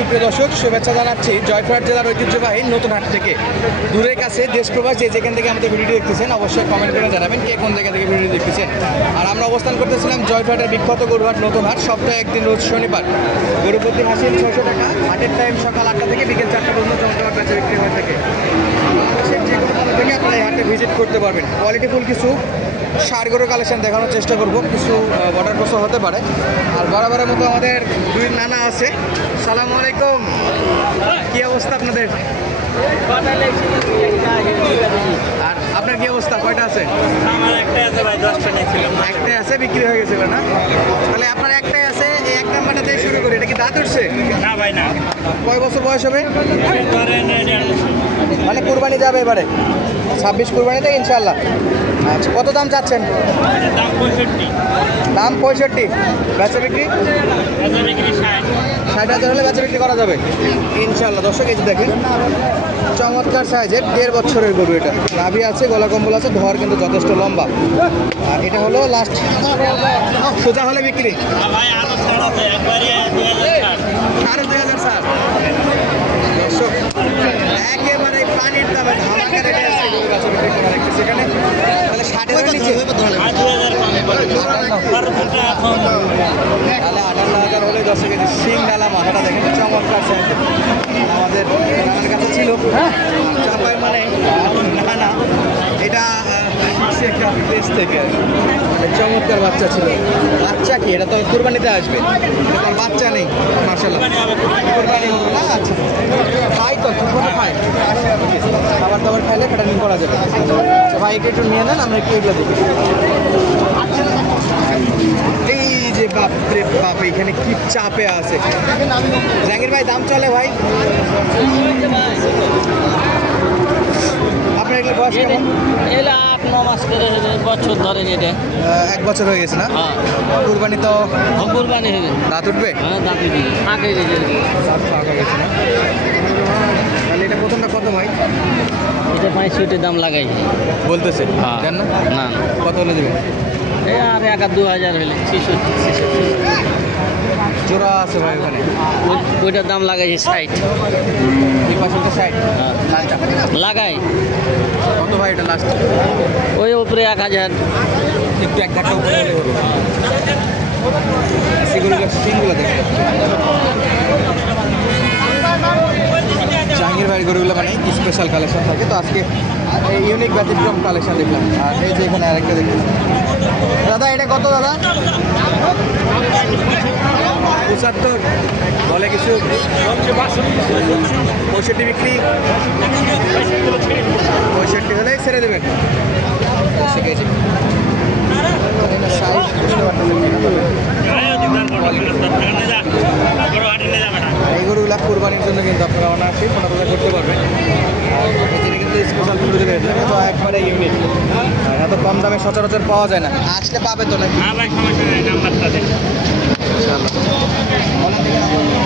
সুপ্রিয় দর্শক, শুভেচ্ছা জানাচ্ছি জয়পুরহাট জেলার ঐতিহ্যবাহী নতুন হাট থেকে। দূরের কাছে, দেশ প্রবাস যে যেখান থেকে আমাদের ভিডিও দেখতেছেন, অবশ্যই কমেন্ট করে জানাবেন কে কোন জায়গা থেকে ভিডিও দেখতেছেন। আর আমরা অবস্থান করতেছিলাম জয়পুরহাটের বিখ্যাত গরুহাট নতুন হাট, সপ্তাহে একদিন রোজ শনিবার। গরুপতি হাসিল ছশো টাকা, হাটের টাইম সকাল আটটা থেকে বিকেল চারটা পর্যন্ত চমৎকার বেচা বিক্রি হয়ে থাকে। থেকে আপনারা এই হাটে ভিজিট করতে পারবেন। কোয়ালিটিফুল কিছু, সার গরু কালেকশন দেখানোর চেষ্টা করব, কিছু বর্ডার বসা হতে পারে। আর বরাবরের মতো আমাদের দুই নানা আছে। সালাম আলাইকুম। কি অবস্থা আপনাদের? আর আপনার কি অবস্থা? কয়টা আছে? আমার একটাই আছে ভাই দশটা নিয়েছিলাম একটাই আছে বিক্রি হয়ে গেছে না? তাহলে আপনার একটাই আছে এই এক নাম্বারটা দিয়ে শুরু করি। এটা কি দাঁত উঠছে? না ভাই না। কয় বছর বয়স হবে? মানে কুরবানি যাবে এবারে? ছাব্বিশ কুরবানিতে ইনশাল্লাহ আচ্ছা কত দাম চাচ্ছেন? দাম পঁয়ষট্টি। দাম পঁয়ষট্টি। বেচা বিক্রি? বেচা বিক্রি ষাট। ষাট হাজার হলে বেচা বিক্রি করা যাবে। ইনশাল্লাহ দর্শক এই দেখেন চমৎকার সাইজের দেড় বছরের গরু এটা। নাভি আছে গলা কম্বল আছে ধর কিন্তু যথেষ্ট লম্বা। আর এটা হলো লাস্ট সোজা হলে বিক্রি। ষাট সাড়ে দুই হাজার স্যার। দর্শক একেবারে পানির দামে ধামাকা রেটে আছে গরু বেচা বিক্রি করা দেখতেছি সেখানে। তাহলে দুই হাজার তাহলে? আটান্ন হলে দশ কেজি সিং ডালা দেখেন চমৎকার সাইজের আমাদের আমার কাছে ছিল। চাপাই মানে না না। এটা একটা দেশ থেকে। চমৎকার বাচ্চা ছিল। বাচ্চা কি? এটা তো কোরবানিতে আসবে। আর বাচ্চা নেই মার্শাল্লাহ কোরবানি না আচ্ছা। খাই তো মতো খাই। খাবার দাবার খাইলে কাটানি করা যাবে। আচ্ছা ভাই এটা একটু নিয়ে নেন আমরা একটু এগুলো দেখি। এই যে বাপ এখানে কি চাপে আছে? জাহাঙ্গীর ভাই দাম চলে ভাই। আপনার এগুলো বয়স কেমন? মাস বছর ধরে এটা এক বছর হয়ে গেছে না? হ্যাঁ। কুরবানি তো কোরবানি হবে দাঁত উঠবে? হ্যাঁ দাঁতি আগে দাঁত ফাঁকা গেছে না? তাহলে এটা প্রথমটা কত ভাই? এটা দাম লাগাই। বলতেছে। হ্যাঁ। না? না কত হলে দেবেন? এই আর এক আর দু হাজার হলে জোড়া আছে ভাই ওখানে? ওইটার দাম লাগাইছে ষাট। সাইড হ্যাঁ। লাগাই। কত ভাই এটা লাস্ট ওই উপরে এক হাজার। একটু এক ধাক্কা উপরে সেগুলো সিনগুলো দেখো। জাহাঙ্গীর গরুগুলো মানে স্পেশাল কালেকশন থাকে। তো আজকে এই ইউনিক ব্যতিক্রম কালেকশন দেখলাম। আর এই যে এখানে আরেকটা দেখলাম দাদা এটা কত দাদা? পঁচাত্তর। বলে কিছু? পঁয়ষট্টি বিক্রি। পঁয়ষট্টি হলেই ছেড়ে দেবেন। আশি এই গরুগুলা কোরবানির জন্য কিন্তু আপনারা অনায়াসে ফোটাফোটা করতে পারবেন। আর এখানে কিন্তু স্পেশাল ফুল রেট তো একবারে ইউনিক এত কম দামে সচরাচর পাওয়া যায় না। আসলে পাবে তো নাকি।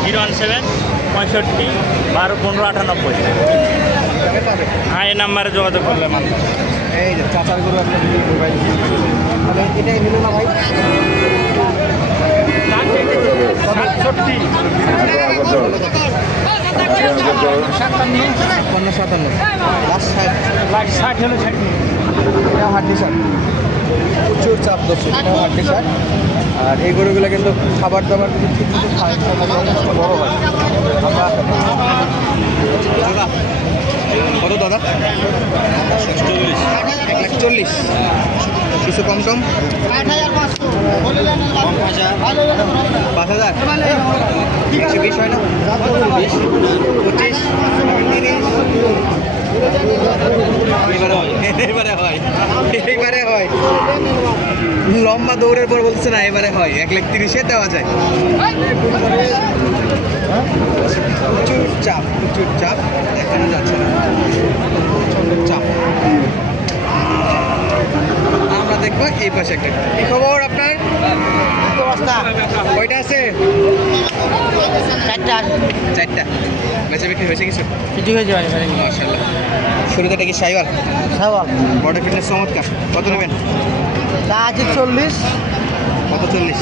জিরো ওয়ান সেভেন পঁয়ষট্টি বারো পনেরো আটানব্বই। হ্যাঁ এই নাম্বারে যোগাযোগ করলে মানুষ এই যে চাচার গরু একটা ভাই। তাহলে এটাই নিল না ভাই? সাতান্ন। লাস্ট ষাট। লাখ ষাট হলে ষাট। এটা হাড্ডি শার্ট প্রচুর চাপ দর্শক এটাও হাড্ডি শার্ট আর এই গরুগুলো কিন্তু খাবার দাবার ঠিক খায় বড় হয় আমরা দাদা, এক চল্লিশ কিছু কম টম? পাঁচ হাজার। একশো বিশ হয় না? পঁচিশ এবারে এবারে হয়। লম্বা দৌড়ের পর বলছে না এবারে হয়। এক লাখ তিরিশে দেওয়া যায়। প্রচুর চাপ প্রচুর চাপ দেখানো যাচ্ছে না। প্রচণ্ড চাপ। আমরা দেখব এই পাশে একটা কি। খবর আপনার? কয়টা আছে? চারটা। চারটা। বেচা বিক্রি হয়েছে কিছু? কিছু হয়ে যাবে মার্শাল্লাহ শুরুতে এটা কি সাইবার সাবাল বড় ফিটনেস চমৎকার। কত নেবেন? তা আছে চল্লিশ। কত চল্লিশ?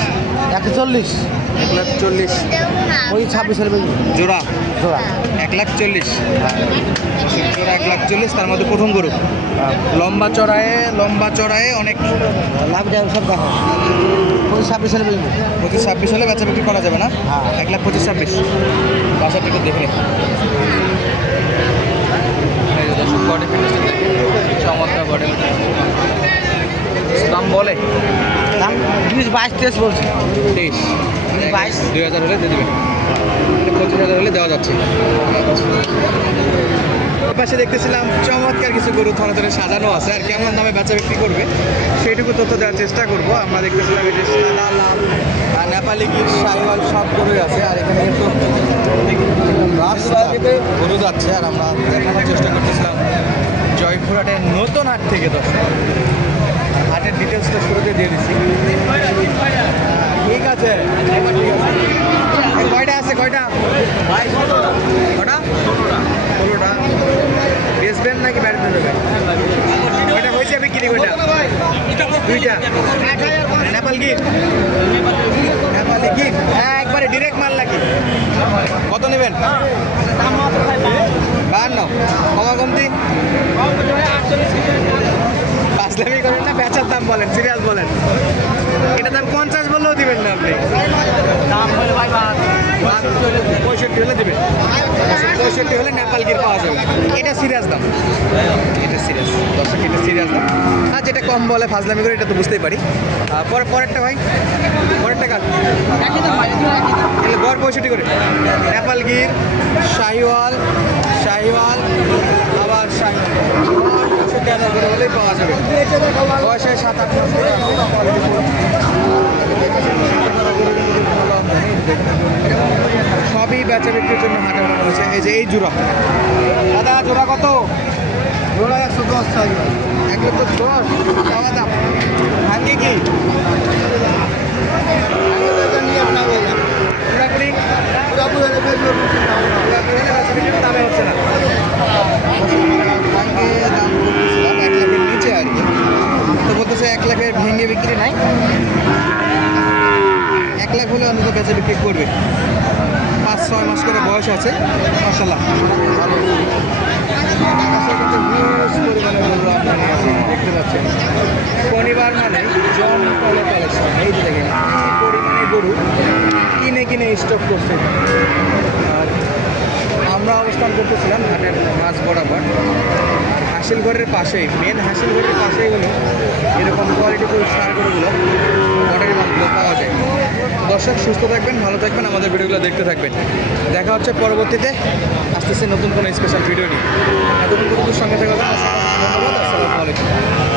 একশো চল্লিশ। এক লাখ চল্লিশ। ওই ছাব্বিশ জোড়া? জোড়া। এক লাখ চল্লিশ। জোড়া এক লাখ চল্লিশ তার মধ্যে প্রথম গরু। লম্বা চড়ায়ে লম্বা চড়ায়ে অনেক লাভ দেওয়া সব দেখো। ওই ছাব্বিশ হলে বেশি পঁচিশ ছাব্বিশ হলে বেচা বিক্রি করা যাবে না? হ্যাঁ। এক লাখ পঁচিশ ছাব্বিশ। বাসাটা একটু দেখে বডি ফিটনেস চমৎকার বডি দাম বলে? দাম বাইশ তেইশ বলছি। তেইশ। বাইশ। দুই হাজার হলে দিয়ে দেবেন। পঁচিশ হাজার হলে দেওয়া যাচ্ছে। পাশে দেখতেছিলাম চমৎকার কিছু গরু থরে থরে সাজানো আছে আর কেমন দামে বেচা বিক্রি করবে সেইটুকু তথ্য দেওয়ার চেষ্টা করব। আমরা দেখতেছিলাম যে সাদা লাল আর নেপালি গির সাইওয়াল সব গরুই আছে আর এখানে কিন্তু রাস্তা গরু যাচ্ছে আর আমরা দেখানোর চেষ্টা করতেছিলাম জয়পুরহাটের নতুন হাট থেকে দর্শক। হাটের ডিটেলসটা শুরুতে দিয়ে দিচ্ছি। ঠিক আছে। কয়টা আছে, কয়টা? কটা? ষোলোটা। বেচবেন নাকি বেড়াতে দেবেন কয়টা হয়েছে বিক্রি কয়টা? দুইটা। নেপাল গির নেপালি গির হ্যাঁ একবারে ডিরেক্ট মাল নাকি? কত নেবেন? বাহান্ন। কমা কমতি পাঁচলামি করেন না, বেচার দাম বলেন সিরিয়াস বলেন এটা দাম পঞ্চাশ বললেও দিবেন না আপনি। পঁয়ষট্টি হলে দিবেন। পঁয়ষট্টি হলে নেপাল গির পাওয়া যাবে। এটা সিরিয়াস দাম। এটা সিরিয়াস দর্শক এটা সিরিয়াস দাম। আর যেটা কম বলে ফাজলামি করে, এটা তো বুঝতেই পারি। পরে পরেরটা ভাই? পরেরটা কার? এলে গড় পঁয়ষট্টি করে। নেপাল গির, শাহিওয়াল শাহিওয়াল, আবার শাহিওয়াল পঁয়ষট্টি হলেই পাওয়া যাবে। বয়সে সাত আট মাস করে সবই বেচা বিক্রির জন্য হাটে বানানো হয়েছে। এই যে এই জোড়া। দাদা জোড়া কত? জোড়া একশো দশ এক লক্ষ দশ চাওয়া দাম ভাঙ্গে কি পুরাপুরি পুরাপুরি হলে বেচা বিক্রির দামে হচ্ছে না ভাঙ্গে দাম বলতেছিলাম এক লাখের নিচে আর কি তো বলতেছে এক লাখের ভেঙে বিক্রি নাই এক লাখ হলে অন্তত বেচা বিক্রি করবে? পাঁচ, ছয় মাস করে বয়স আছে মাসাল্লাহ ভালো পরিমাণে গরু আমদানি আছে দেখতে শনিবার মানে জন তলে কালেকশন, এই যে দেখেন কি পরিমাণে গরু কিনে কিনে স্টক করছে। আর আমরা অবস্থান করতেছিলাম হাটের মাছ বরাবর। আর হাসিলগড়ের পাশেই মেন হাসিলগড়ের পাশেই হলো দর্শক, সুস্থ থাকবেন, ভালো থাকবেন, আমাদের ভিডিওগুলো দেখতে থাকবেন। দেখা হচ্ছে পরবর্তীতে। আসতেছে নতুন কোনো স্পেশাল ভিডিও নিয়ে। এতক্ষণ পর্যন্ত সঙ্গে থাকবেন ধন্যবাদ, আসসালামু আলাইকুম।